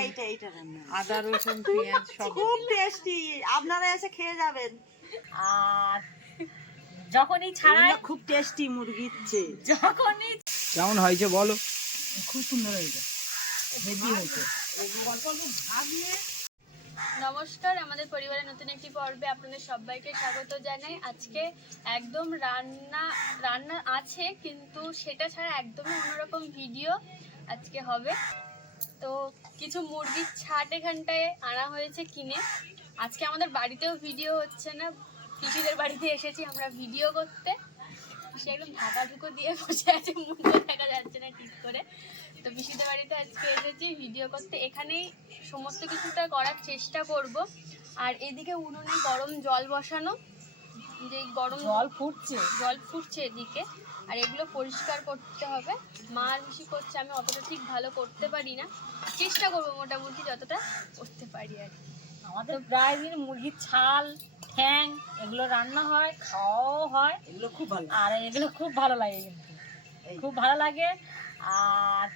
এইটা এইটা রান্না। আদা রসুন পেঁয়াজ সব। খুব টেস্টি আপনারা এসে খেয়ে যাবেন। আর যখনই এগুলো খুব টেস্টি মুরগির চেয়ে যখনই কেমন হয়েছে বলো? খুব সুন্দর হয়েছে। হেভি হয়েছে। নমস্কার আমাদের পরিবারের নতুন একটি পর্বে আপনাদের সবাইকে স্বাগত জানাই। আজকে একদম রান্না রান্না আছে কিন্তু সেটা ছাড়া একদমই অন্যরকম ভিডিও আজকে হবে। তো কিছু মুরগির ছাট এখানটায় আনা হয়েছে কিনে। আজকে আমাদের বাড়িতেও ভিডিও হচ্ছে না। পিসিদের বাড়িতে এসেছি আমরা ভিডিও করতে। সে একদম ঢাকা ঢুকো দিয়ে বসে আছে মুখে দেখা যাচ্ছে না ঠিক করে। তো পিসিদের বাড়িতে আজকে এসেছি ভিডিও করতে। এখানেই সমস্ত কিছুটা করার চেষ্টা করব। আর এদিকে উনুনে গরম জল বসানো। যে গরম জল ফুটছে। জল ফুটছে এদিকে। আর এগুলো পরিষ্কার করতে হবে। মা আর বেশি করছে আমি অতটা ঠিক ভালো করতে পারি না। চেষ্টা করব মোটামুটি যতটা করতে পারি আর কি। আমাদের প্রায় দিন মুরগির ছাল ঠ্যাং এগুলো রান্না হয় খাওয়াও হয়। এগুলো খুব ভালো। আর এগুলো খুব ভালো লাগে কিন্তু। খুব ভালো লাগে। আর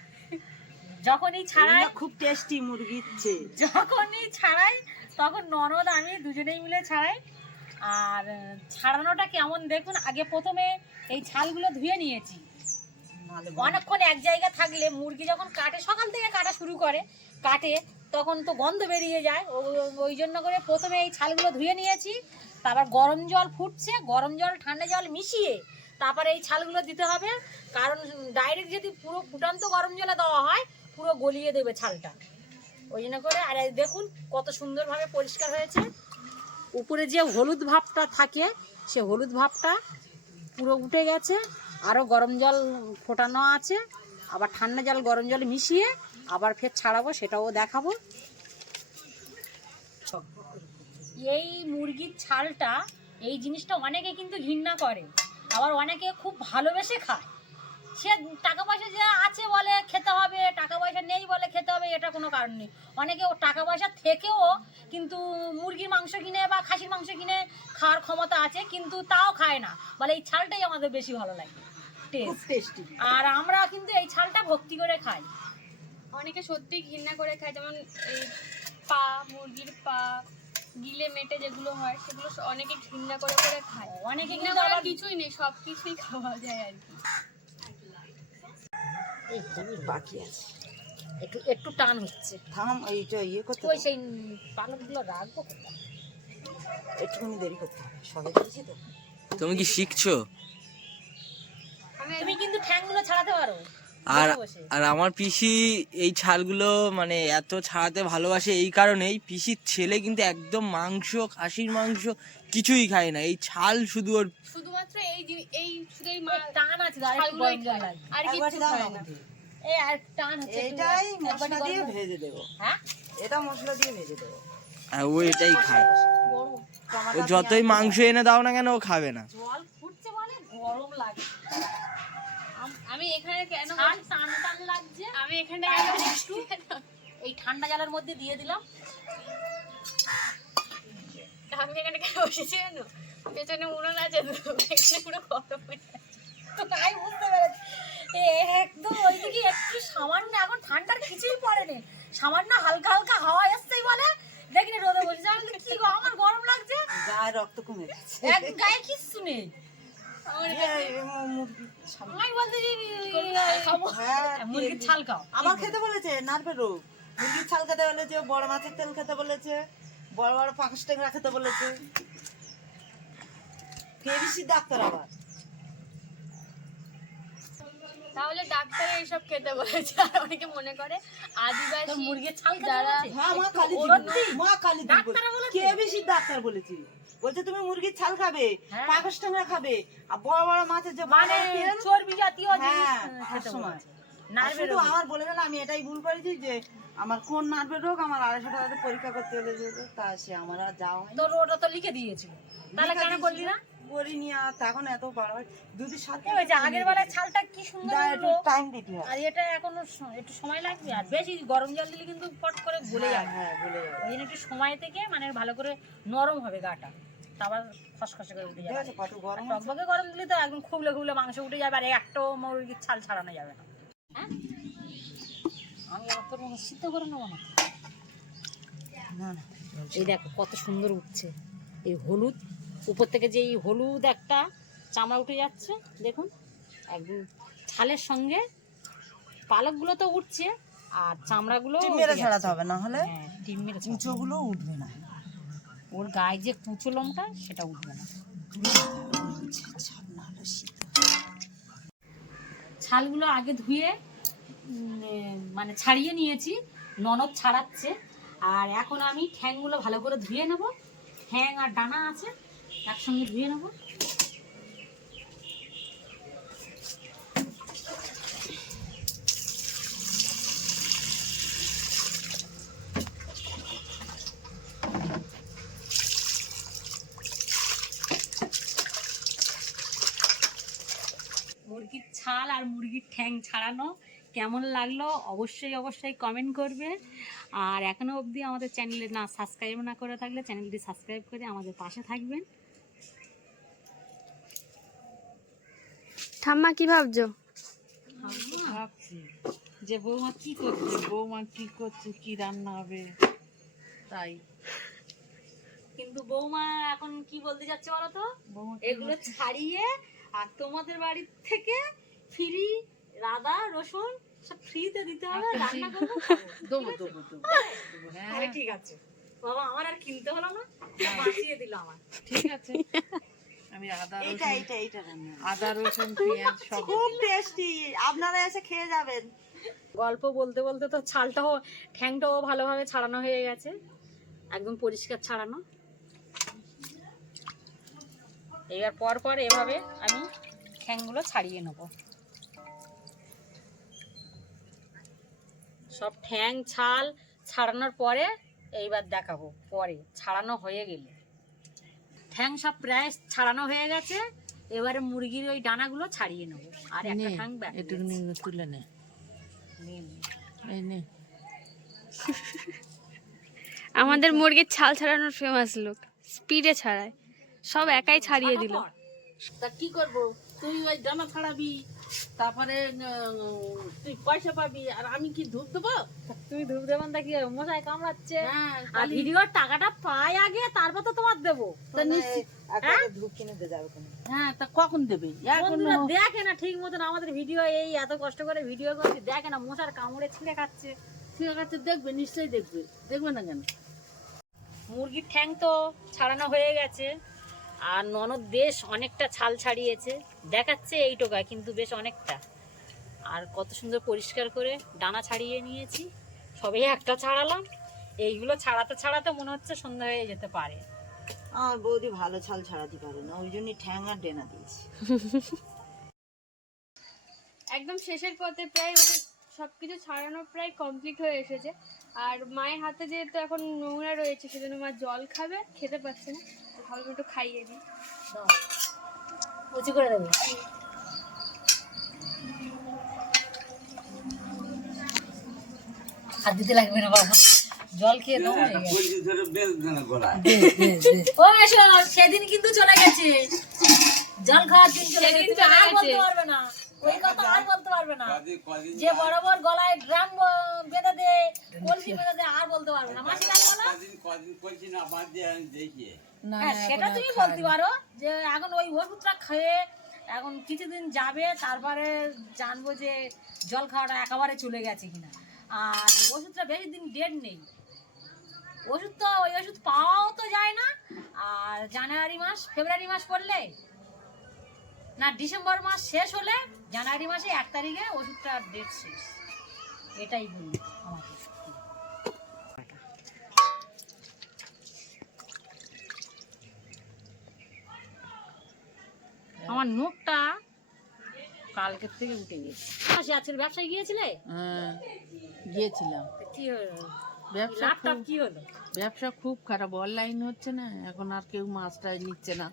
যখনই ছাড়াই খুব টেস্টি মুরগির যখনই ছাড়াই তখন ননদ আমি দুজনেই মিলে ছাড়াই। আর ছাড়ানোটা কেমন? দেখুন আগে প্রথমে এই ছালগুলো ধুয়ে নিয়েছি। অনেকক্ষণ এক জায়গা থাকলে মুরগি যখন কাটে সকাল থেকে কাটা শুরু করে কাটে তখন তো গন্ধ বেরিয়ে যায়। ওই জন্য করে প্রথমে এই ছালগুলো ধুয়ে নিয়েছি। তারপর গরম জল ফুটছে গরম জল ঠান্ডা জল মিশিয়ে তারপরে এই ছালগুলো দিতে হবে। কারণ ডাইরেক্ট যদি পুরো ফুটান্ত গরম জলে দেওয়া হয় পুরো গলিয়ে দেবে ছালটা। ওই জন্য করে আর দেখুন কত সুন্দরভাবে পরিষ্কার হয়েছে। উপরে যে হলুদ ভাবটা থাকে, সে হলুদ ভাবটা পুরো উঠে গেছে আরও গরম জল ফোটানো আছে, আবার ঠান্ডা জল, গরম জল মিশিয়ে আবার ফের ছাড়াবো, সেটাও দেখাবো। এই মুরগির ছালটা, এই জিনিসটা অনেকে কিন্তু ঘৃণা করে, আবার অনেকে খুব ভালোবেসে খায়। সে টাকা পয়সা যে আছে বলে খেতে হবে টাকা পয়সা নেই বলে খেতে হবে এটা কোনো কারণ নেই। অনেকে টাকা পয়সা থেকেও কিন্তু মুরগির মাংস কিনে বা খাসির মাংস কিনে খাওয়ার ক্ষমতা আছে কিন্তু তাও খায় না। বলে এই ছালটাই আমাদের বেশি ভালো লাগে। টেস্ট আর আমরা কিন্তু এই ছালটা ভক্তি করে খাই। অনেকে সত্যি ঘৃণা করে খায় যেমন এই পা মুরগির পা গিলে মেটে যেগুলো হয় সেগুলো অনেকে ঘৃণা করে করে খায়। অনেকে কিন্তু কিছুই নেই সব কিছুই খাওয়া যায় আর কি। বাকি আছে। একটু একটু টান হচ্ছে। থাম এইটা ইয়ে করতে ওই সেই পালকগুলো রাখব? একটুখানি দেরি করতে হবে সবে দিয়েছি তো। তুমি কি শিখছো? তুমি কিন্তু ঠ্যাংগুলো ছাড়াতে পারো। আর। আর আমার পিসি এই ছালগুলো মানে এত ছাড়াতে ভালোবাসে এই কারণেই পিসির ছেলে কিন্তু একদম মাংস খাসির মাংস কিছুই খায় না। এই ছাল শুধু ওর শুধুমাত্র এই এই শুধু এই মা- টান আছে আর কিছু খায় না। এই আর টান হচ্ছে এইটাই একবারই মশলা দিয়ে ভেজে দেবো। হ্যাঁ? এটা মশলা দিয়ে ভেজে দেবো। আর ও এটাই খায়। ও যতই মাংস এনে দাও না কেন ও খাবে না। জল ফুটছে বলে গরম লাগে। আম- এখানে কেন টান টান লাগছে। আমি এখানে একটু এই ঠান্ডা জলের মধ্যে দিয়ে দিলাম। আমি এখানে কেন বসেছি জানো? পেছনে উনুন আছে তো এখানে পুরো গরম তো তাই বুঝতে পেরেছি। এ একদম ওইদিকে একটু সামান্য এখন ঠান্ডার কিছুই পড়েনি সামান্য হালকা হালকা হাওয়া এসছেই বলে। দেখিনি রোদে বলছে আমি কি গো আমার গরম লাগছে? গায়ে রক্ত কমে গেছে। এক গায়ে কিচ্ছু নেই। আমার খেতে বলেছে নার্ভের রোগ মুরগির ছাল খেতে বলেছে বড় মাছের তেল খেতে বলেছে বড় বড় পাঁচ ট্যাংরা খেতে বলেছে ফেরিসি ডাক্তার আবার তাহলে ডাক্তার এইসব খেতে বলেছে। আর অনেকে মনে করে আদিবাসী মুরগির ছাল যারা? হ্যাঁ বলেছে? কেবিসি ডাক্তার বলেছে? বলছে তুমি মুরগির ছাল খাবে হ্যাঁ। খাবে আর বড় বড় মাছের যে মানে চর্বি জাতীয় জিনিস হ্যাঁ, শুধু আমার বলে গেল আমি এটাই ভুল করেছি যে আমার কোন নার্ভের রোগ আমার আড়াইশো টাকাতে পরীক্ষা করতে হলে যে তা সে আমার আর যাওয়া তোর ওটা তো লিখে দিয়েছিল। তাহলে কেন করলি না? করিনি আর তখন এত দুধের সাথে যে আগের বেলায় ছালটা কি সুন্দর একটু টাইম দিতে হয় আর এটা এখনও একটু সময় লাগবে? আর বেশি গরম জল দিলে কিন্তু ফট করে গলে হ্যাঁ, যাবে। হ্যাঁ বলে যাবে। ওই জন্য একটু সময় থেকে মানে ভালো করে নরম হবে গাটা। তারপর খসখসে করে উঠে যাবে। কত গরম। টকবকে গরম দিলে তো একদম খুবলে খুবলে মাংস উঠে যাবে আর একটাও মুরগির ছাল ছাড়ানো যাবে না। হ্যাঁ? আমি আবার তোর মতো সিদ্ধ করে নেব না না। এই দেখো কত সুন্দর উঠছে। এই হলুদ উপর থেকে যে এই হলুদ একটা চামড়া উঠে যাচ্ছে দেখুন একদম ছালের সঙ্গে পালকগুলো তো উঠছে আর চামড়াগুলো মেরে ছাড়াতে হবে না হলে হ্যাঁ ডিম মেরে ছাড়াতে কুচোগুলো উঠবে না। ওর গায়ে যে কুচো লোমটা সেটা উঠবে না। ছালগুলো আগে ধুয়ে মানে ছাড়িয়ে নিয়েছি ননদ ছাড়াচ্ছে। আর এখন আমি ঠ্যাংগুলো ভালো করে ধুয়ে নেব। ঠ্যাং আর ডানা আছে। একসঙ্গে ধুয়ে নেব। মুরগির ছাল আর মুরগির ঠ্যাং ছাড়ানো কেমন লাগল অবশ্যই অবশ্যই কমেন্ট করবে। আর এখনও অবধি আমাদের চ্যানেলে না সাবস্ক্রাইব না করে থাকলে চ্যানেলটি সাবস্ক্রাইব করে আমাদের পাশে থাকবেন। ঠাম্মা কি ভাবছ? ভাবছি যে বৌমা কি করছে? বৌমা কি করছে? কি রান্না হবে? তাই। কিন্তু বৌমা এখন কি বলতে যাচ্ছে বলো তো? এগুলো ছাড়িয়ে আর তোমাদের বাড়ির থেকে ফ্রি রাধা রসুন সব ফ্রিতে দিতে হবে রান্না করব। দেবো দেবো দেবো। হ্যাঁ ঠিক আছে। বাবা আমার আর কিনতে হলো না। বাঁচিয়ে দিল আমার ঠিক আছে। আদা এইটা রসুন এইটা এইটা আদা রসুন পেঁয়াজ সব খুব টেস্টি আপনারা এসে খেয়ে যাবেন। গল্প বলতে বলতে তো ছালটাও ঠ্যাংটাও ভালোভাবে ছাড়ানো হয়ে গেছে। একদম পরিষ্কার ছাড়ানো। এবার পর পর এভাবে আমি ঠ্যাংগুলো ছাড়িয়ে নেব। সব ঠ্যাং ছাল ছাড়ানোর পরে এইবার দেখাবো পরে। ছাড়ানো হয়ে গেলে। ঠ্যাং সব প্রায় ছাড়ানো হয়ে গেছে। এবারে মুরগির ওই ডানাগুলো ছাড়িয়ে নেব। আর একটা ঠ্যাং একটু তুলে নে। আমাদের মুরগির ছাল ছাড়ানোর ফেমাস লোক স্পিডে ছাড়ায়। সব একাই ছাড়িয়ে দিল। তা কি করব? তুই ওই ডানা ছাড়াবি। তারপরে তুই পয়সা পাবি আর আমি কি ধূপ দেবো তুমি ধূপ দেবেন তা কি মশাই কামড়াচ্ছে। হ্যাঁ আর ভিডিওর টাকাটা পাই আগে তারপর তো তোমার দেবো। তা নিশ্চিত ধূপ কিনে দিয়ে যাবে হ্যাঁ তা কখন দেবে? বন্ধুরা দেখে না ঠিক মতন আমাদের ভিডিও এই এত কষ্ট করে ভিডিও করছি দেখে না মশার কামড়ে ছিঁড়ে খাচ্ছে। ঠিক আছে দেখবে নিশ্চয়ই দেখবে। দেখবে না কেন? মুরগির ঠ্যাং তো ছাড়ানো হয়ে গেছে। আর ননদ বেশ অনেকটা ছাল ছাড়িয়েছে। দেখাচ্ছে এই টোকায় কিন্তু বেশ অনেকটা। আর কত সুন্দর পরিষ্কার করে ডানা ছাড়িয়ে নিয়েছি। সবে একটা ছাড়ালাম। এইগুলো ছাড়াতে ছাড়াতে মনে হচ্ছে সন্ধ্যা হয়ে যেতে পারে। আমার বৌদি ভালো ছাল ছাড়াতে পারে না ওই জন্যই ঠ্যাং আর ডেনা দিয়েছি। একদম শেষের পথে প্রায় সব কিছু ছাড়ানো প্রায় কমপ্লিট হয়ে এসেছে। আর মায়ের হাতে যেহেতু এখন নোংরা রয়েছে সেজন্য মা জল খাবে খেতে পারছে না। ভাবলাম একটু খাইয়ে দিই। উঁচু করে দেবে। হাত দিতে লাগবে না বাবা। জল খেয়ে দাও ও এসো সেদিন কিন্তু চলে গেছে। জল খাওয়ার দিন চলে গেছে। আর বলতে পারবে না। ওই কথা আর বলতে পারবে না। যে বরাবর গলায় ড্রাম বেঁধে দে কলসি বেঁধে দে আর বলতে পারবে না। মাসি তাই বলো না হ্যাঁ সেটা তুমি বলতে পারো যে এখন ওই ওষুধটা খেয়ে এখন কিছুদিন যাবে তারপরে জানব যে জল খাওয়াটা একেবারে চলে গেছে কিনা। আর ওষুধটা বেশি দিন ডেট নেই। ওষুধ তো ওই ওষুধ পাওয়াও তো যায় না। আর জানুয়ারি মাস ফেব্রুয়ারি মাস পড়লে না ডিসেম্বর মাস শেষ হলে জানুয়ারি মাসে এক তারিখে ওষুধটা ডেট শেষ। এটাই বলি আমাকে আমার নোটটা কালকের থেকে উঠে গেছে। আজকের ব্যবসায় গিয়েছিলে? হ্যাঁ গিয়েছিলাম। কি হলো? ব্যবসা খুব কি হলো? ব্যবসা খুব খারাপ অনলাইন হচ্ছে না এখন আর কেউ মাছটা নিচ্ছে না।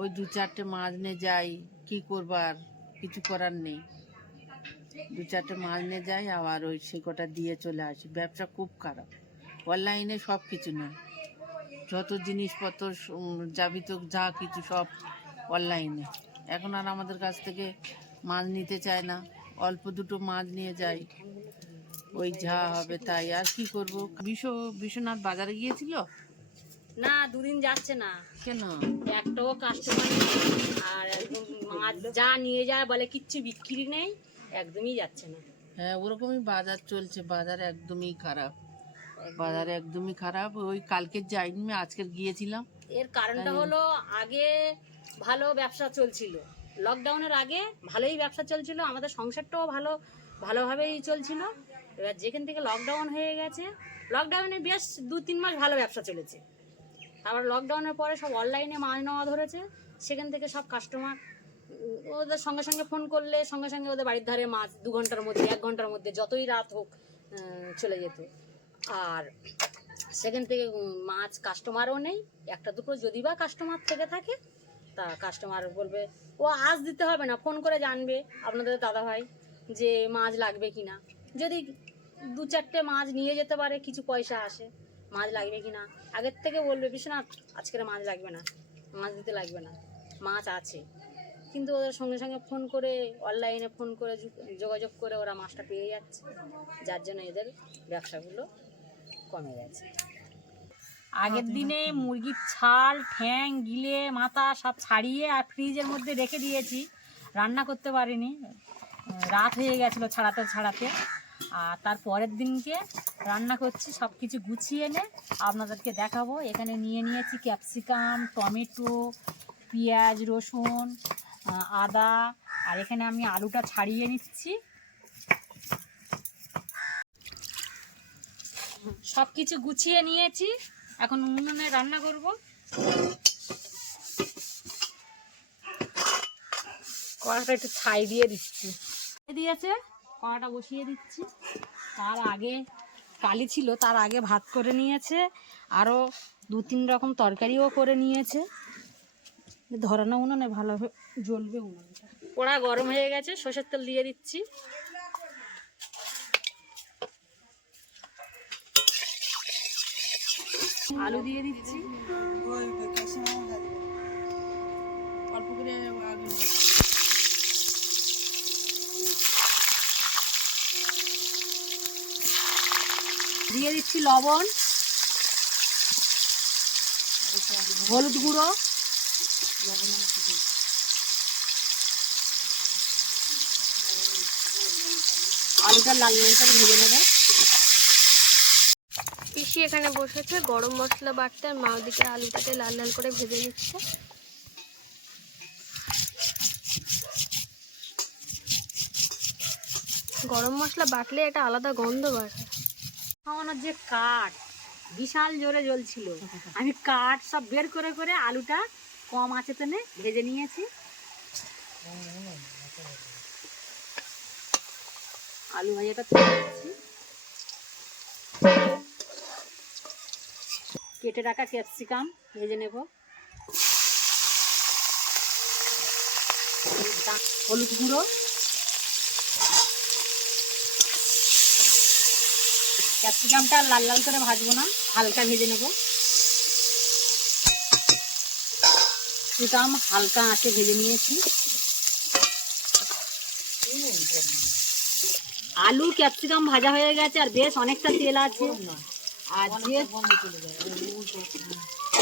ওই দু চারটে মাছ নিয়ে যাই কি করবার কিছু করার নেই। দু চারটে মাছ নিয়ে যাই আবার ওই সে কটা দিয়ে চলে আসি। ব্যবসা খুব খারাপ। অনলাইনে সব কিছু না যত জিনিসপত্র যাবি তো যা কিছু সব অনলাইনে। এখন আর আমাদের কাছ থেকে মাছ নিতে চায় না। অল্প দুটো মাছ নিয়ে যাই ওই যা হবে তাই আর কি করব? বিশ্ব বিশ্বনাথ বাজারে গিয়েছিল? না দুদিন যাচ্ছে না। কেন? একটাও কাস্টমার আর একদম মাছ যা নিয়ে যায় বলে কিচ্ছু বিক্রি নেই একদমই যাচ্ছে না। হ্যাঁ ওরকমই বাজার চলছে। বাজার একদমই খারাপ। বাজার একদমই খারাপ। ওই কালকে যাইনি আজকের গিয়েছিলাম। এর কারণটা হলো আগে ভালো ব্যবসা চলছিল। লকডাউনের আগে ভালোই ব্যবসা চলছিল, আমাদের সংসারটাও ভালো, ভালোভাবেই চলছিল। এবার যেখান থেকে লকডাউন হয়ে গেছে লকডাউনে বেশ দু তিন মাস ভালো ব্যবসা চলেছে। আবার লকডাউনের পরে সব অনলাইনে মাছ নেওয়া ধরেছে, সেখান থেকে সব কাস্টমার ওদের সঙ্গে সঙ্গে ফোন করলে, সঙ্গে সঙ্গে ওদের বাড়ির ধারে মাছ দু ঘণ্টার মধ্যে, এক ঘণ্টার মধ্যে যতই রাত হোক চলে যেত। আর সেখান থেকে মাছ কাস্টমারও নেই, একটা দুটো যদি বা কাস্টমার থেকে থাকে তা কাস্টমার বলবে, ও আজ দিতে হবে না ফোন করে জানবে আপনাদের দাদা ভাই যে মাছ লাগবে কি না যদি দু চারটে মাছ নিয়ে যেতে পারে, কিছু পয়সা আসে, মাছ লাগবে কি না আগের থেকে বলবে, বিশ্বনাথ, আজকের মাছ লাগবে না, মাছ দিতে লাগবে না, মাছ আছে। কিন্তু ওদের সঙ্গে সঙ্গে ফোন করে অনলাইনে ফোন করে যোগাযোগ করে ওরা মাছটা পেয়ে যাচ্ছে। যার জন্য এদের ব্যবসাগুলো কমে গেছে। আগের দিনে মুরগির ছাল ঠ্যাং গিলে মাথা সব ছাড়িয়ে আর ফ্রিজের মধ্যে রেখে দিয়েছি। রান্না করতে পারিনি। রাত হয়ে গেছিল ছাড়াতে ছাড়াতে। আর তার পরের দিনকে রান্না করছি সব কিছু গুছিয়ে এনে আপনাদেরকে দেখাবো। এখানে নিয়ে নিয়েছি ক্যাপসিকাম টমেটো পেঁয়াজ রসুন আদা। আর এখানে আমি আলুটা ছাড়িয়ে নিচ্ছি। সব কিছু গুছিয়ে নিয়েছি। এখন উনুনে রান্না করব। কড়াটা একটু ছাই দিয়ে দিচ্ছি। দিয়েছে কড়াটা বসিয়ে দিচ্ছি। তার আগে কালি ছিল তার আগে ভাত করে নিয়েছে। আরও দু তিন রকম তরকারিও করে নিয়েছে। ধরানো উনুনে ভালোভাবে জ্বলবে উনুনটা। কড়া গরম হয়ে গেছে সর্ষের তেল দিয়ে দিচ্ছি। আলু দিয়ে দিচ্ছি। অল্প করে আলু দিয়ে দিচ্ছি। লবণ, হলুদ গুঁড়ো। আলুটা লাল লাল ভেজে নেবে। পিসি এখানে বসেছে। গরম মশলা বাটতে আর মা ওদিকে আলুটাকে লাল লাল করে ভেজে নিচ্ছে। গরম মশলা বাটলে একটা আলাদা গন্ধ হয় খাওয়ানোর যে কাঠ, বিশাল জোরে জ্বলছিল। আমি কাঠ সব বের করে করে আলুটা কম আছে তেনে ভেজে নিয়েছি। আলু ভাজাটা তুলে দিচ্ছি কেটে রাখা ক্যাপসিকাম, ভেজে নেব। হলুদ গুঁড়ো। ক্যাপসিকামটা লাল লাল করে ভাজবো না, হালকা ভেজে নেব। ক্যাপসিকাম হালকা আঁচে ভেজে নিয়েছি। আলু ক্যাপসিকাম ভাজা হয়ে গেছে আর বেশ অনেকটা তেল আছে। আর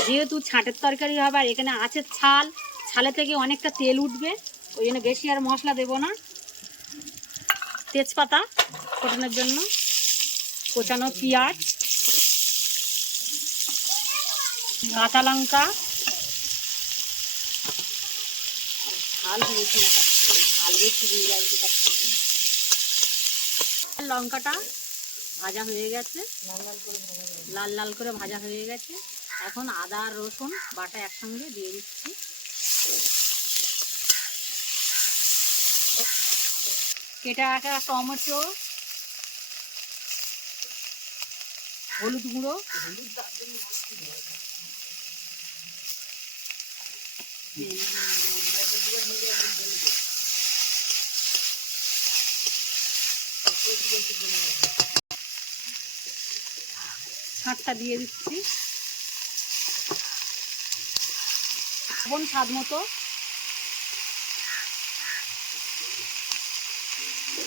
যেহেতু ছাঁটের তরকারি হবে আর এখানে আছে ছাল, ছালে থেকে অনেকটা তেল উঠবে, ওই জন্য বেশি আর মশলা দেবো না। তেজপাতা ফোটানোর জন্য, কোচানো পেঁয়াজ, কাঁচা লঙ্কা লঙ্কাটা ভাজা হয়ে গেছে। লাল লাল করে ভাজা হয়ে গেছে। এখন আদা আর রসুন বাটা একসঙ্গে দিয়ে দিচ্ছি। কেটে রাখা টমেটো হলুদ গুঁড়ো। ছাঁটটা দিয়ে দিচ্ছি। লবণ স্বাদ মতো।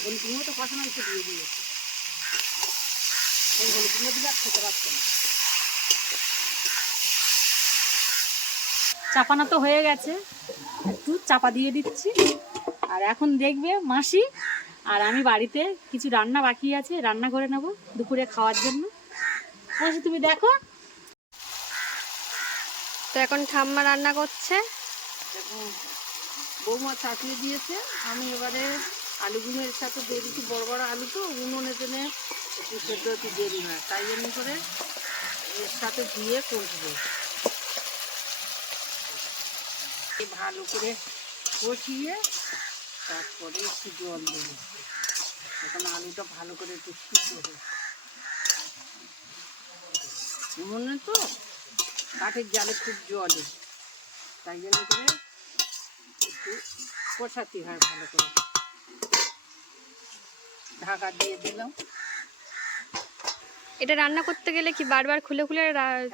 হলুদ তো দিয়ে দিয়েছি। এই আর খেতে চাপানো তো হয়ে গেছে। একটু চাপা দিয়ে দিচ্ছি। আর এখন দেখবে মাসি আর আমি বাড়িতে কিছু রান্না বাকি আছে রান্না করে নেব দুপুরে খাওয়ার জন্য। মাসি তুমি দেখো। তো এখন ঠাম্মা রান্না করছে। দেখুন বৌমা চাপিয়ে দিয়েছে। আমি এবারে আলুগুলোর সাথে দিয়ে দিচ্ছি বড় বড় আলু তো উনুনে টেনে একটু সেদ্ধ একটু দেরি হয় তাই জন্য করে এর সাথে দিয়ে কষবো। ভালো করে কষিয়ে তারপরে একটু জল দেবো। এখন আলুটা ভালো করে একটু সিদ্ধ হবে উনুনে তো? কাঠের জালে খুব জলে। তাই জন্য করে একটু কষাতে হয় ভালো করে। ঢাকা দিয়ে দিলাম। এটা রান্না করতে গেলে কি বারবার খুলে খুলে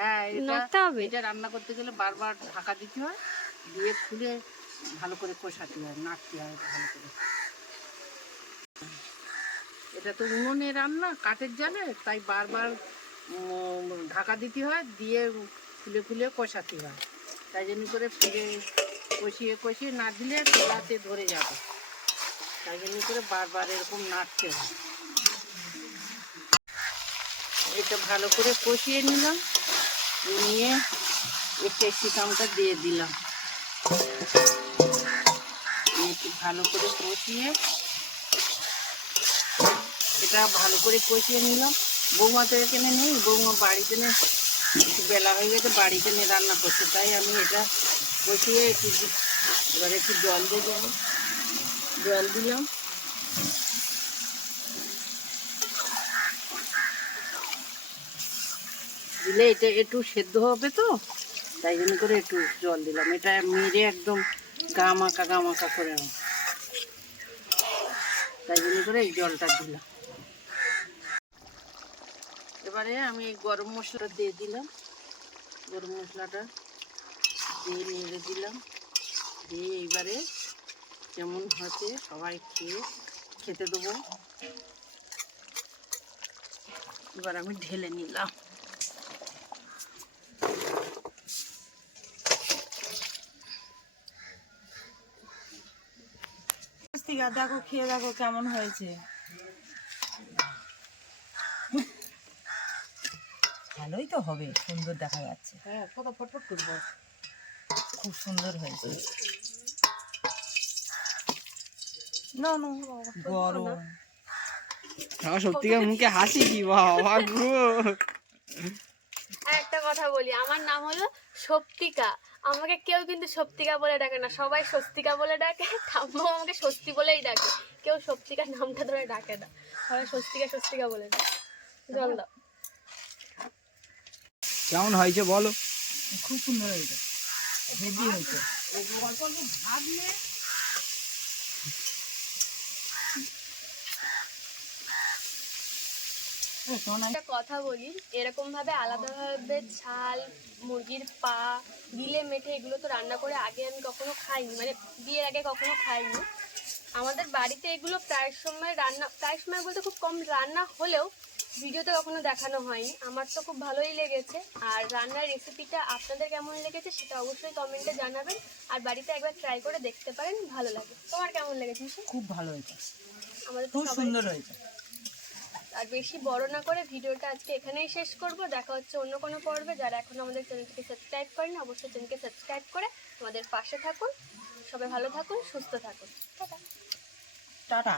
হ্যাঁ নাড়তে হবে? এটা রান্না করতে গেলে বারবার ঢাকা দিতে হয়। দিয়ে খুলে ভালো করে কষাতে হয় নাড়তে হয় ভালো করে। এটা তো উনুনে রান্না কাঠের জালে তাই বারবার ঢাকা দিতে হয়, দিয়ে খুলে খুলে কষাতে হয়। তাই জন্য করে ফিরে কষিয়ে কষিয়ে না দিলে তোলাতে ধরে যাবে। তাই জন্য করে বারবার এরকম নাড়তে হয়। এটা ভালো করে কষিয়ে নিলাম, নিয়ে এই ক্যাপসিকামটা দিয়ে দিলাম। একটু ভালো করে কষিয়ে, এটা ভালো করে কষিয়ে নিলাম। বৌমা তো এখানে নেই, বৌমা বাড়িতে নেই। বেলা হয়ে গেছে, বাড়িতে নিয়ে রান্না করছে, তাই আমি এটা কষিয়ে একটু এবার একটু জল দিয়ে দেবো। জল দিলাম। দিলে এটা একটু সেদ্ধ হবে তো, তাই জন্য করে একটু জল দিলাম। এটা মেরে একদম গা মাখা গা মাখা করে। তাই জন্য করে এই জলটা দিলাম। এবারে আমি গরম মশলা দিয়ে দিলাম। গরম মশলাটা দিয়ে নেড়ে দিলাম। দিয়ে এইবারে যেমন হচ্ছে সবাই খেয়ে, খেতে দেবো। এবার আমি ঢেলে নিলাম। দেখো, খেয়ে দেখো কেমন হয়েছে। ভালোই তো হবে সুন্দর দেখা যাচ্ছে। হ্যাঁ কত ফটফট করব খুব সুন্দর হয়েছে। না না গরম। আমার সত্যিকার মুখে হাসি কি বাবা গো। একটা কথা বলি আমার নাম হলো সপ্তিকা। আমাকে কেউ কিন্তু সপ্তিকা বলে ডাকে না সবাই স্বস্তিকা বলে ডাকে ঠাম্মাও আমাকে স্বস্তি বলেই ডাকে। কেউ নামটা ধরে ডাকে না সবাই স্বস্তিকা স্বস্তিকা বলে ডাকে জল দাও কেমন হয়েছে বলো? খুব সুন্দর হয়েছে। হেভি হয়েছে। একটা কথা বলি এরকম ভাবে আলাদাভাবে ছাল মুরগির পা গিলে মেটে এগুলো তো রান্না করে আগে আমি কখনো খাইনি মানে বিয়ের আগে কখনো খাইনি। আমাদের বাড়িতে এগুলো প্রায় সময় রান্না প্রায় সময় বলতে খুব কম রান্না হলেও ভিডিওতে কখনো দেখানো হয়নি। আমার তো খুব ভালোই লেগেছে। আর রান্নার রেসিপিটা আপনাদের কেমন লেগেছে সেটা অবশ্যই কমেন্টে জানাবেন। আর বাড়িতে একবার ট্রাই করে দেখতে পারেন ভালো লাগে। তোমার কেমন লেগেছে? খুব ভালো হয়েছে। আমাদের খুব সুন্দর হয়েছে। আর বেশি বড় না করে ভিডিওটা আজকে এখানেই শেষ করব। দেখা হচ্ছে অন্য কোনো পর্বে। যারা এখন আমাদের চ্যানেলটিকে সাবস্ক্রাইব করেন অবশ্যই চ্যানেলকে সাবস্ক্রাইব করে আমাদের পাশে থাকুন। সবাই ভালো থাকুন সুস্থ থাকুন। টাটা। টাটা।